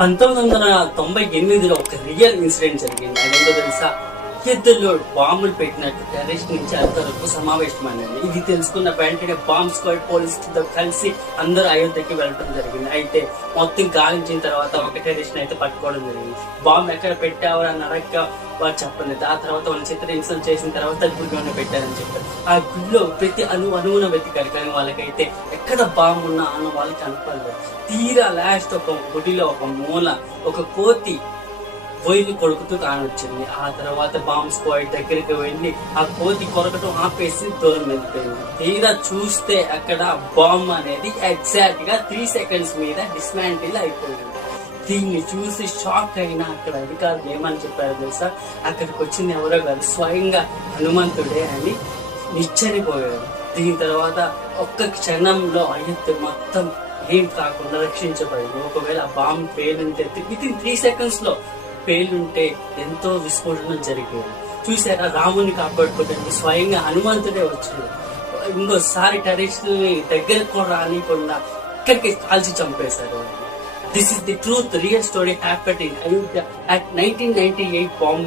1998లో ఒక real incident జరిగింది. అదేంటో తెలుసా? అయోధ్యలో బాంబులు పెట్టినట్టు టెర్రరిస్ట్ నుంచి అంతవరకు సమావేశమైనది. ఇది తెలుసుకున్న వెంటనే బాంబ్ స్క్వాడ్ పోలీసులతో కలిసి అందరూ అయోధ్యకి వెళ్ళడం జరిగింది. అయితే మొత్తం గాలించిన తర్వాత ఒక టెర్రరిస్ట్ అయితే పట్టుకోవడం జరిగింది. బాంబు ఎక్కడ పెట్టావో అని అడగ వారు చెప్పలేదు. ఆ తర్వాత వాళ్ళు చిత్రహింసలు చేసిన తర్వాత గుడిలోనే పెట్టారని చెప్పారు. ఆ గుడిలో ప్రతి అణువున వెతికారు, కానీ వాళ్ళకైతే ఎక్కడ బాంబు ఉన్నా అన్న వాళ్ళకి కనపడలేదు. తీరా లాస్ట్ ఒక గుడిలో ఒక మూల ఒక కోతి బొయ్యిలు కొడుకుతూ కానొచ్చింది. ఆ తర్వాత బాంబ్ స్క్వాడ్ దగ్గరికి వెళ్ళి ఆ కోతి కొరకటం ఆపేసి దూరం వెళ్ళిపోయింది. తీరా చూస్తే అక్కడ బాంబ్ అనేది ఎగ్జాక్ట్ గా 3 సెకండ్స్ మీద డిస్మాంటిల్ అయిపోయింది. దీన్ని చూసి షాక్ అయిన అక్కడ అధికారులు ఏమని చెప్పారు తెలుసా? అక్కడికి వచ్చింది ఎవరో కాదు, స్వయంగా హనుమంతుడే అని నిశ్చనిపోయారు. దీని తర్వాత ఒక్క క్షణంలో అయోధ్య మొత్తం ఏం కాకుండా రక్షించబడింది. ఒకవేళ ఆ బాంబ్ పేలుంటే వితిన్ 3 సెకండ్స్ లో పేలుంటే ఎంతో విస్ఫోటనం జరిగేది. చూసారా, రాముని కాపాడుకోవడానికి స్వయంగా హనుమంతుడే వచ్చాడు. ఇంకోసారి టెర్రరిస్టుల్ని దగ్గరకు కూడా రానికుండా ఇక్కడికి కాల్చి చంపేశారు. This is the truth, real story happened in Ayodhya at 1998 bomb